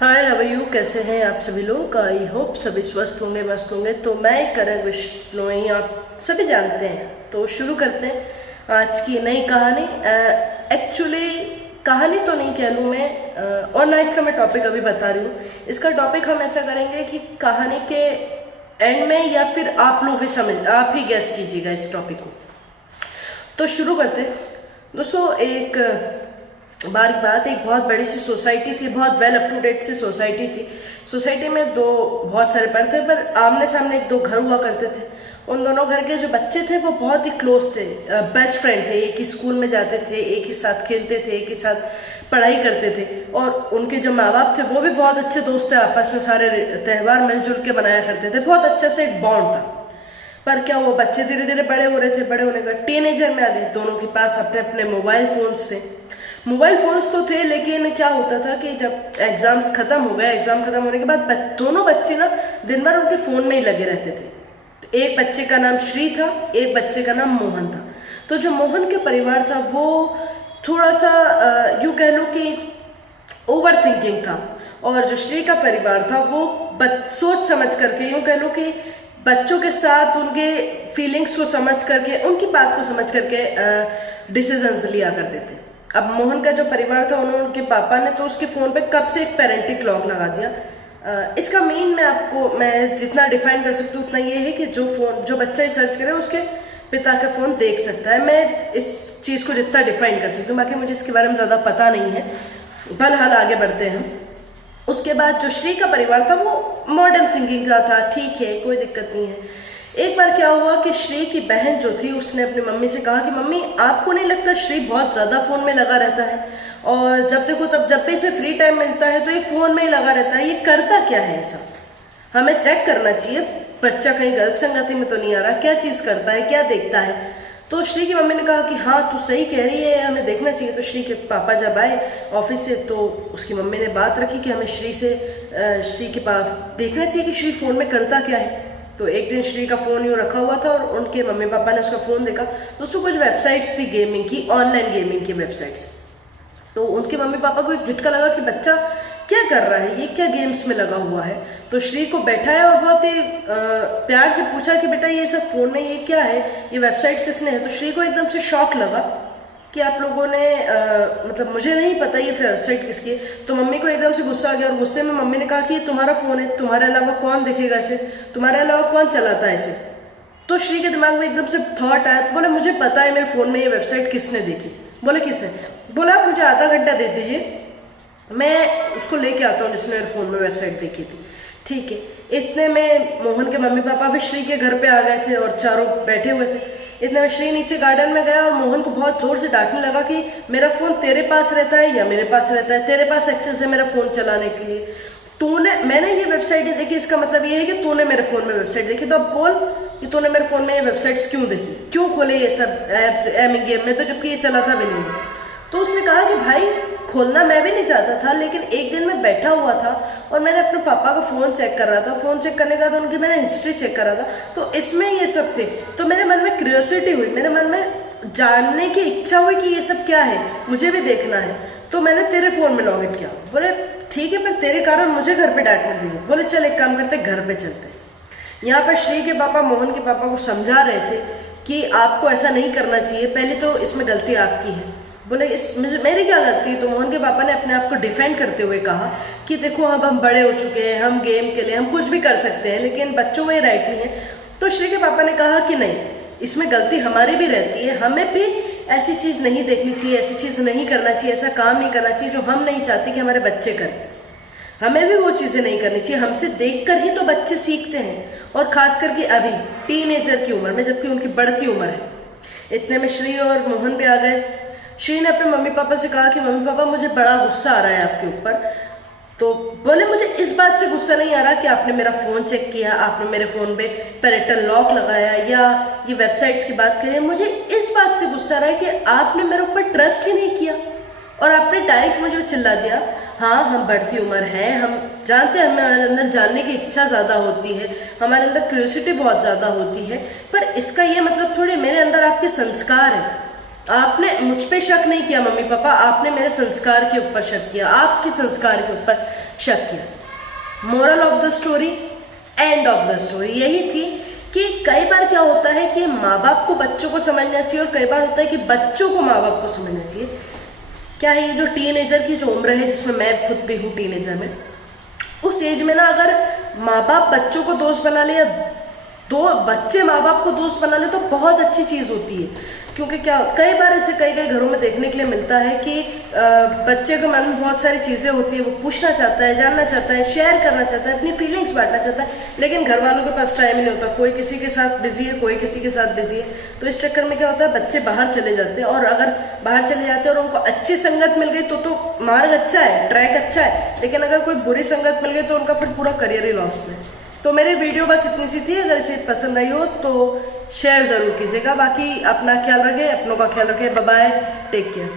Hi how are you, कैसे हैं आप सभी लोग। आई होप सभी स्वस्थ होंगे, मस्त होंगे। तो मैं करण बिश्नोई, आप सभी जानते हैं। तो शुरू करते हैं आज की नई कहानी। एक्चुअली कहानी तो नहीं कह लूँ मैं, और ना इसका मैं टॉपिक अभी बता रही हूँ। इसका टॉपिक हम ऐसा करेंगे कि कहानी के एंड में या फिर आप लोग ही आप ही गेस कीजिएगा इस टॉपिक को। तो शुरू करते हैं दोस्तों। एक बार की बात, एक बहुत बड़ी सी सोसाइटी थी, बहुत वेल अप टू डेट सी सोसाइटी थी। सोसाइटी में बहुत सारे पेड़ थे, पर आमने सामने एक दो घर हुआ करते थे। उन दोनों घर के जो बच्चे थे वो बहुत ही क्लोज थे, बेस्ट फ्रेंड थे। एक ही स्कूल में जाते थे, एक ही साथ खेलते थे, एक ही साथ पढ़ाई करते थे। और उनके जो माँ बाप थे वो भी बहुत अच्छे दोस्त थे, आपस में सारे त्यौहार मिलजुल के मनाया करते थे। बहुत अच्छा से एक बॉन्ड था। पर क्या वो बच्चे धीरे धीरे बड़े हो रहे थे, बड़े होने का टीनेजर में आ गए। दोनों के पास अपने अपने मोबाइल फोन्स थे। मोबाइल फोन्स तो थे, लेकिन क्या होता था कि जब एग्जाम्स खत्म हो गए, एग्जाम खत्म होने के बाद दोनों बच्चे ना दिन भर उनके फोन में ही लगे रहते थे। तो एक बच्चे का नाम श्री था, एक बच्चे का नाम मोहन था। तो जो मोहन के परिवार था वो थोड़ा सा यूँ कह लो कि ओवर थिंकिंग था, और जो श्री का परिवार था वो सोच समझ करके, यूँ कह लो कि बच्चों के साथ उनके फीलिंग्स को समझ करके, उनकी बात को समझ करके डिसीजंस लिया करते थे। अब मोहन का जो परिवार था, उनके पापा ने तो उसके फ़ोन पे कब से एक पेरेंटिंग लॉक लगा दिया। इसका मेन मैं जितना डिफाइन कर सकती हूँ उतना ये है कि जो बच्चा सर्च करे उसके पिता का फ़ोन देख सकता है। मैं इस चीज़ को जितना डिफाइन कर सकती हूँ, बाकी मुझे इसके बारे में ज़्यादा पता नहीं है। बहरहाल आगे बढ़ते हैं। उसके बाद जो श्री का परिवार था वो मॉडर्न थिंकिंग का था, ठीक है कोई दिक्कत नहीं है। एक बार क्या हुआ कि श्री की बहन जो थी उसने अपनी मम्मी से कहा कि मम्मी, आपको नहीं लगता श्री बहुत ज़्यादा फ़ोन में लगा रहता है, और जब देखो तब जब भी इसे फ्री टाइम मिलता है तो ये फ़ोन में ही लगा रहता है, ये करता क्या है ऐसा? हमें चेक करना चाहिए, बच्चा कहीं गलत संगति में तो नहीं आ रहा, क्या चीज़ करता है, क्या देखता है। तो श्री की मम्मी ने कहा कि हाँ तू सही कह रही है, हमें देखना चाहिए। तो श्री के पापा जब आए ऑफिस से तो उसकी मम्मी ने बात रखी कि हमें श्री के पास देखना चाहिए कि श्री फ़ोन में करता क्या है। तो एक दिन श्री का फ़ोन यूँ रखा हुआ था और उनके मम्मी पापा ने उसका फ़ोन देखा, तो उसमें कुछ वेबसाइट्स थी गेमिंग की, ऑनलाइन गेमिंग की वेबसाइट्स। तो उनके मम्मी पापा को एक झटका लगा कि बच्चा क्या कर रहा है, ये क्या गेम्स में लगा हुआ है। तो श्री को बैठाया और बहुत ही प्यार से पूछा कि बेटा ये सब फ़ोन में ये क्या है, ये वेबसाइट्स किसने है। तो श्री को एकदम से शॉक लगा कि आप लोगों ने मतलब मुझे नहीं पता ये वेबसाइट किसकी है। तो मम्मी को एकदम से गुस्सा आ गया, और गुस्से में मम्मी ने कहा कि ये तुम्हारा फ़ोन है, तुम्हारे अलावा कौन देखेगा इसे, तुम्हारे अलावा कौन चलाता है इसे। तो श्री के दिमाग में एकदम से थॉट आया, तो बोले मुझे पता है मेरे फ़ोन में ये वेबसाइट किसने देखी। बोले किसने? बोला आप मुझे आधा घंटा दे दीजिए, मैं उसको लेके आता हूँ जिसने मेरे फ़ोन में वेबसाइट देखी थी। ठीक है। इतने में मोहन के मम्मी पापा भी श्री के घर पे आ गए थे और चारों बैठे हुए थे। इतने में श्री नीचे गार्डन में गया और मोहन को बहुत जोर से डांटने लगा कि मेरा फ़ोन तेरे पास रहता है या मेरे पास रहता है, तेरे पास एक्सेस है मेरा फ़ोन चलाने के लिए, मैंने ये वेबसाइटें देखी, इसका मतलब ये है कि तूने मेरे फ़ोन में वेबसाइट देखी। तो अब बोल कि तूने मेरे फ़ोन में ये वेबसाइट्स क्यों देखी, क्यों खोले ये सब ऐप्स गेम में, तो जबकि ये चला था भी नहीं। तो उसने कहा कि भाई खोलना मैं भी नहीं चाहता था, लेकिन एक दिन मैं बैठा हुआ था और मैंने अपने पापा का फ़ोन चेक कर रहा था। फ़ोन चेक करने का तो उनकी मैंने हिस्ट्री चेक कर रहा था, तो इसमें ये सब थे। तो मेरे मन में क्यूरियोसिटी हुई, मेरे मन में जानने की इच्छा हुई कि ये सब क्या है, मुझे भी देखना है। तो मैंने तेरे फ़ोन में लॉग इन किया। बोले ठीक है, पर तेरे कारण मुझे घर पे डांट मिल गई। बोले चल एक काम करते, घर पे चलते। यहाँ पर श्री के पापा मोहन के पापा को समझा रहे थे कि आपको ऐसा नहीं करना चाहिए, पहले तो इसमें गलती आपकी है। बोले मेरी क्या गलती है? तो मोहन के पापा ने अपने आप को डिफेंड करते हुए कहा कि देखो अब हम बड़े हो चुके हैं, हम गेम के लिए हम कुछ भी कर सकते हैं, लेकिन बच्चों में राइट नहीं है। तो श्री के पापा ने कहा कि नहीं, इसमें गलती हमारी भी रहती है, हमें भी ऐसी चीज़ नहीं देखनी चाहिए, ऐसी चीज़ नहीं करना चाहिए, ऐसा काम नहीं करना चाहिए जो हम नहीं चाहते कि हमारे बच्चे करें। हमें भी वो चीज़ें नहीं करनी चाहिए, हमसे देखकर ही तो बच्चे सीखते हैं, और खास करके अभी टीनेजर की उम्र में, जबकि उनकी बढ़ती उम्र है। इतने में श्री और मोहन भी आ गए। श्री ने अपने मम्मी पापा से कहा कि मम्मी पापा मुझे बड़ा गुस्सा आ रहा है आपके ऊपर। तो बोले मुझे इस बात से गुस्सा नहीं आ रहा कि आपने मेरा फ़ोन चेक किया, आपने मेरे फ़ोन पे पेरेंटल लॉक लगाया या ये वेबसाइट्स की बात करी, मुझे इस बात से गुस्सा आ रहा है कि आपने मेरे ऊपर ट्रस्ट ही नहीं किया और आपने डायरेक्ट मुझे चिल्ला दिया। हाँ हम बढ़ती उम्र है, हम जानते हैं हमारे अंदर जानने की इच्छा ज़्यादा होती है, हमारे अंदर क्यूरियोसिटी बहुत ज़्यादा होती है, पर इसका ये मतलब थोड़ी मेरे अंदर आपके संस्कार है आपने मुझ पे शक नहीं किया मम्मी पापा, आपने मेरे संस्कार के ऊपर शक किया, आपके संस्कार के ऊपर शक किया। Moral of the story, end of the story यही थी कि कई बार क्या होता है कि माँ बाप को बच्चों को समझना चाहिए और कई बार होता है कि बच्चों को माँ बाप को समझना चाहिए। क्या है ये जो टीनेजर की जो उम्र है, जिसमें मैं खुद भी हूँ टीनेजर में, उस एज में ना अगर माँ बाप बच्चों को दोस्त बना ले या दो बच्चे माँ बाप को दोस्त बना ले तो बहुत अच्छी चीज़ होती है। क्योंकि क्या कई बार ऐसे कई घरों में देखने के लिए मिलता है कि बच्चे के मन में बहुत सारी चीज़ें होती है, वो पूछना चाहता है, जानना चाहता है, शेयर करना चाहता है, अपनी फीलिंग्स बांटना चाहता है, लेकिन घर वालों के पास टाइम ही नहीं होता, कोई किसी के साथ बिजी है, कोई किसी के साथ बिजी है। तो इस चक्कर में क्या होता है, बच्चे बाहर चले जाते हैं, और अगर बाहर चले जाते हैं और उनको अच्छी संगत मिल गई तो मार्ग अच्छा है, ट्रैक अच्छा है, लेकिन अगर कोई बुरी संगत मिल गई तो उनका फिर पूरा करियर ही लॉस्ट में। तो मेरी वीडियो बस इतनी सी थी, अगर इसे पसंद आई हो तो शेयर ज़रूर कीजिएगा। बाकी अपना ख्याल रखें, अपनों का ख्याल रखें। Bye bye, take care.